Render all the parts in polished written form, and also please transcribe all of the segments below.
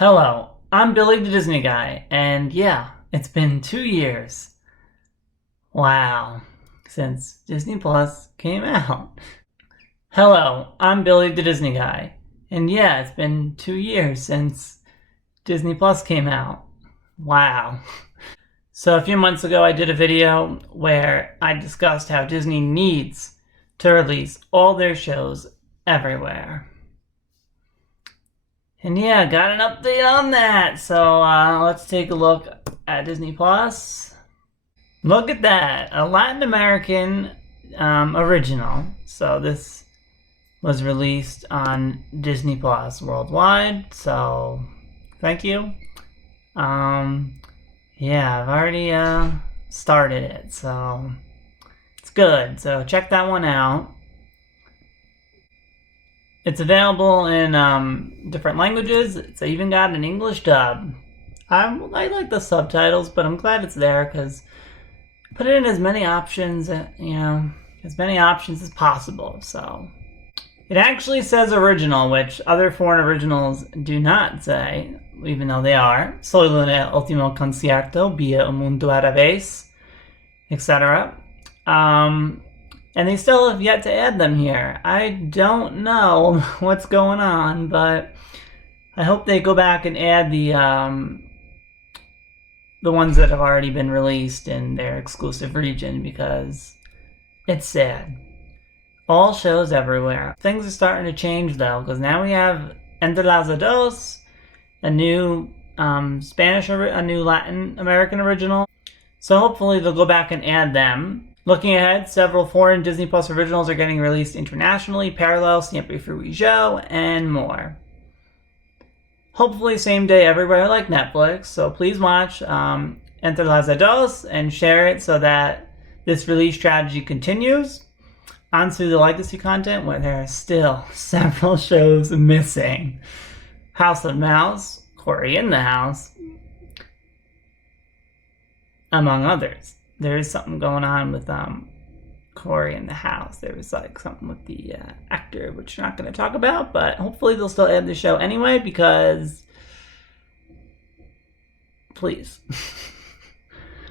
Hello, I'm Billy the Disney Guy, and yeah, it's been 2 years. Wow, since Disney Plus came out. Hello, I'm Billy the Disney Guy, and yeah, it's been 2 years since Disney Plus came out. Wow. So a few months ago, I did a video where I discussed how Disney needs to release all their shows everywhere. And yeah, got an update on that. So let's take a look at Disney Plus. Look at that, a Latin American original. So this was released on Disney Plus worldwide. So thank you. Yeah, I've already started it, so it's good. So check that one out. It's available in different languages. It's even got an English dub. I like the subtitles, but I'm glad it's there because put it in as many options, as many options as possible. So it actually says original, which other foreign originals do not say, even though they are. Solo nel ultimo concierto, via un mundo arabes, etc. And they still have yet to add them here. I don't know what's going on, but I hope they go back and add the ones that have already been released in their exclusive region, because it's sad. All shows everywhere. Things are starting to change though, because now we have Entre las Dos, a new a new Latin American original. So hopefully they'll go back and add them. Looking ahead, several foreign Disney Plus originals are getting released internationally: Parallel, Siempre Fui Yo, and more. Hopefully same day everywhere like Netflix, so please watch Entre las Dos and share it so that this release strategy continues. On to the legacy content, where there are still several shows missing. House of Mouse, Cory in the House, among others. There is something going on with Cory in the House. There was like something with the actor, which we're not going to talk about, but hopefully they'll still add the show anyway, because please.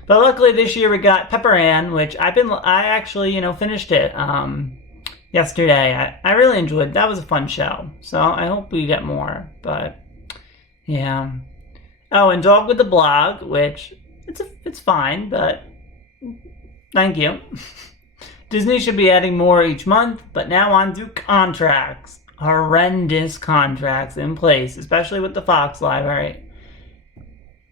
But luckily this year we got Pepper Ann, which I actually finished it yesterday. I really enjoyed it. That was a fun show. So I hope we get more. But yeah. Oh, and Dog with the Blog, which it's fine, but thank you. Disney should be adding more each month, but now on to contracts. Horrendous contracts in place, especially with the Fox library.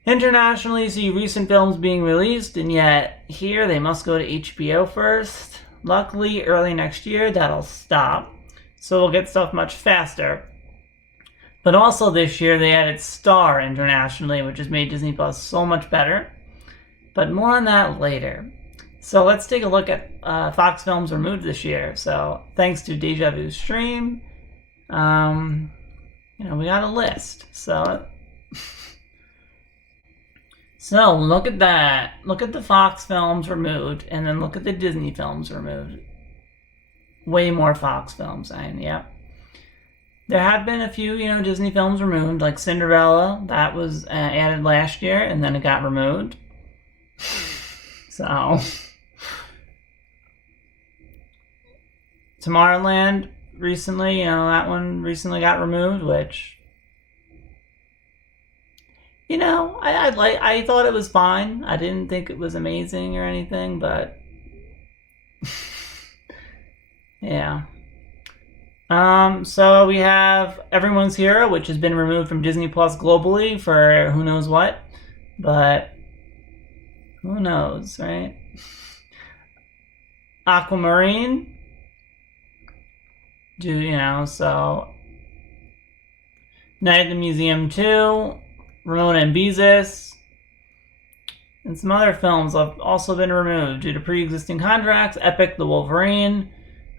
Internationally, see recent films being released, and yet here they must go to HBO first. Luckily, early next year, that'll stop, so we'll get stuff much faster. But also this year, they added Star internationally, which has made Disney Plus so much better. But more on that later. So let's take a look at Fox films removed this year. So thanks to Deja Vu Stream, we got a list. So look at that. Look at the Fox films removed, and then look at the Disney films removed. Way more Fox films, yep. There have been a few, Disney films removed, like Cinderella. That was added last year, and then it got removed. So, Tomorrowland recently, that one recently got removed, which, I thought it was fine. I didn't think it was amazing or anything, but yeah. So we have Everyone's Hero, which has been removed from Disney Plus globally for who knows what, but who knows, right? Aquamarine, so Night at the Museum 2, Ramona and Beezus, and some other films have also been removed due to pre-existing contracts. Epic the Wolverine,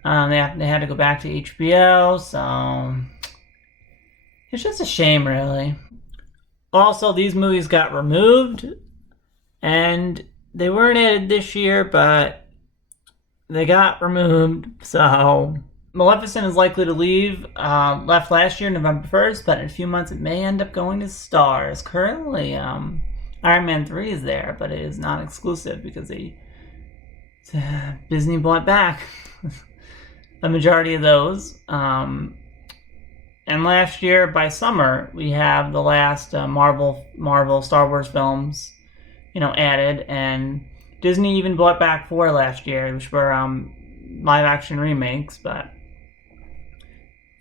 they had to go back to HBO, so it's just a shame, really. Also, these movies got removed, and they weren't added this year, but they got removed, so Maleficent is likely to leave. Left last year, November 1st, but in a few months it may end up going to Stars. Currently, Iron Man 3 is there, but it is not exclusive because Disney bought back a majority of those. And last year, by summer, we have the last Marvel Star Wars films, added, and Disney even bought back 4 last year, which were live action remakes, but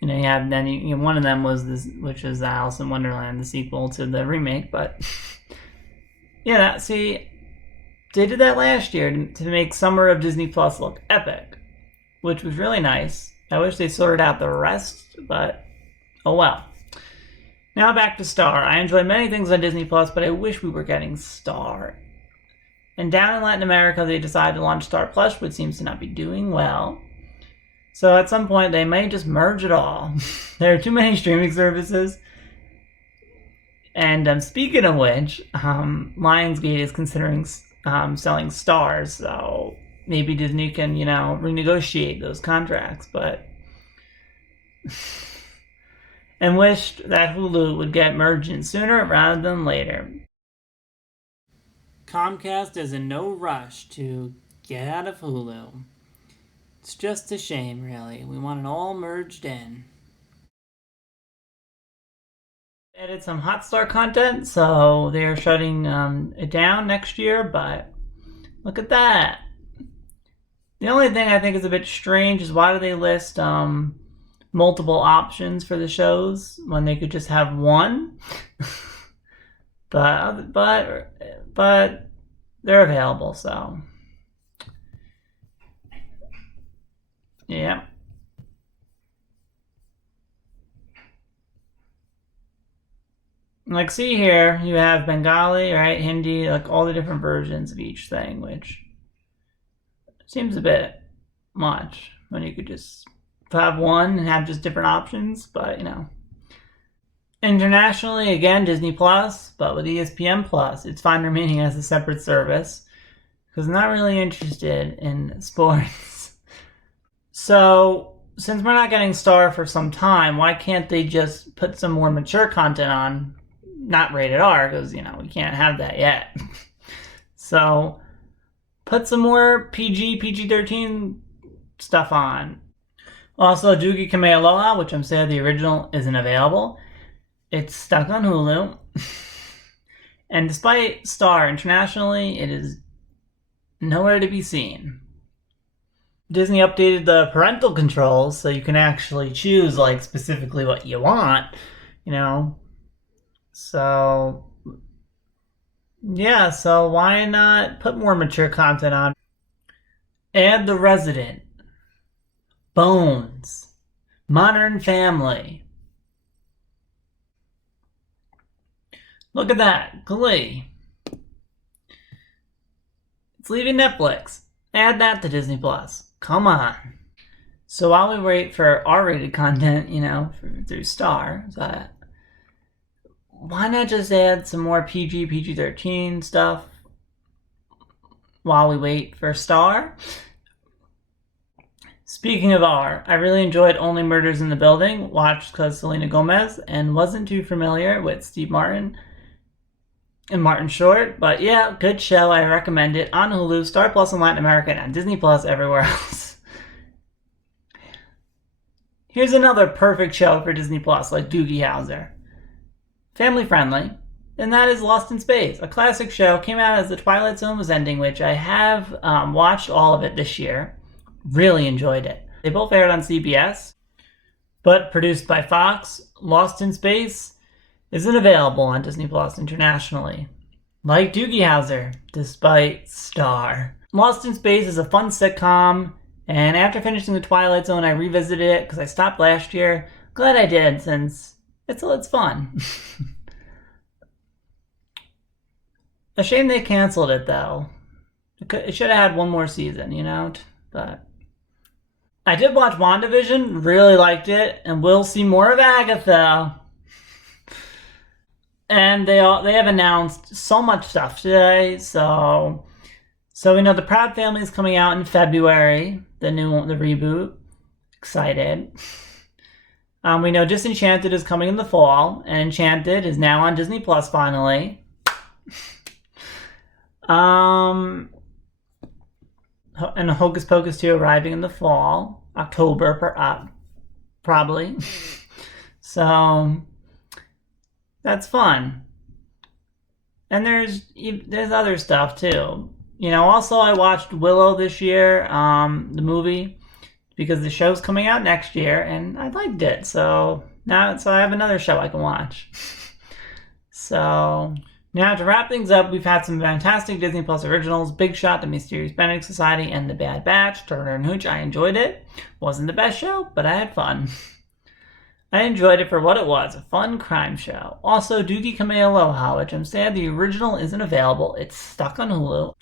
you have then one of them was this, which is Alice in Wonderland, the sequel to the remake. But yeah, see, they did that last year to make Summer of Disney Plus look epic, which was really nice. I wish they sorted out the rest, but oh well. Now back to Star. I enjoy many things on Disney Plus, but I wish we were getting Star. And down in Latin America, they decided to launch Star Plus, which seems to not be doing well. So at some point, they may just merge it all. There are too many streaming services. And speaking of which, Lionsgate is considering selling Stars, so maybe Disney can, renegotiate those contracts. But and wished that Hulu would get merged in sooner rather than later. Comcast is in no rush to get out of Hulu. It's just a shame, really. We want it all merged in. Added some Hotstar content, so they're shutting it down next year, but look at that. The only thing I think is a bit strange is why do they list multiple options for the shows when they could just have one? but they're available, so yeah. Like, see here, you have Bengali, right, Hindi, like all the different versions of each thing, which seems a bit much when you could just have one and have just different options, but Internationally, again, Disney Plus, but with ESPN Plus, it's fine remaining as a separate service because I'm not really interested in sports. So, since we're not getting Star for some time, why can't they just put some more mature content on? Not rated R, because, we can't have that yet. So, put some more PG-13 stuff on. Also, Doogie Kamealoha, which I'm saying the original isn't available. It's stuck on Hulu. And despite Star internationally, it is nowhere to be seen. Disney updated the parental controls so you can actually choose specifically what you want, So yeah, so why not put more mature content on? Add The Resident, Bones, Modern Family. Look at that, Glee. It's leaving Netflix. Add that to Disney Plus. Come on. So while we wait for R-rated content, through Star, why not just add some more PG-13 stuff while we wait for Star? Speaking of R, I really enjoyed Only Murders in the Building, watched because Selena Gomez, and wasn't too familiar with Steve Martin and Martin Short, but yeah, good show. I recommend it on Hulu, Star Plus in Latin America, and on Disney Plus everywhere else. Here's another perfect show for Disney Plus, like Doogie Howser. Family friendly, and that is Lost in Space, a classic show. Came out as the Twilight Zone was ending, which I have watched all of it this year. Really enjoyed it. They both aired on CBS, but produced by Fox. Lost in Space isn't available on Disney Plus internationally, like Doogie Howser, despite Star. Lost in Space is a fun sitcom, and after finishing The Twilight Zone, I revisited it because I stopped last year. Glad I did, since it's fun. A shame they canceled it, though. It should have had one more season, but I did watch WandaVision, really liked it, and we'll see more of Agatha. And they have announced so much stuff today, so we know The Proud Family is coming out in February, the reboot. Excited. We know Disenchanted is coming in the fall, and Enchanted is now on Disney Plus finally. And Hocus Pocus 2 arriving in the fall, October, probably. So that's fun. And there's other stuff too. Also I watched Willow this year, the movie, because the show's coming out next year, and I liked it. So I have another show I can watch. So now to wrap things up, we've had some fantastic Disney Plus originals: Big Shot, The Mysterious Benedict Society, and The Bad Batch. Turner and Hooch, I enjoyed it. Wasn't the best show, but I had fun. I enjoyed it for what it was, a fun crime show. Also, Doogie Kamehameha Aloha, which I'm sad the original isn't available. It's stuck on Hulu.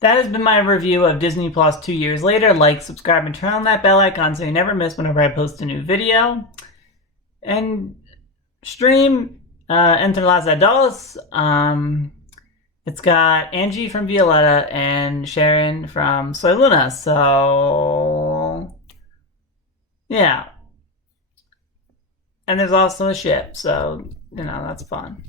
That has been my review of Disney Plus 2 years later. Like, subscribe, and turn on that bell icon so you never miss whenever I post a new video. And stream Entrelazados. It's got Angie from Violetta and Sharon from Soy Luna. So, yeah. And there's also a ship, so, that's fun.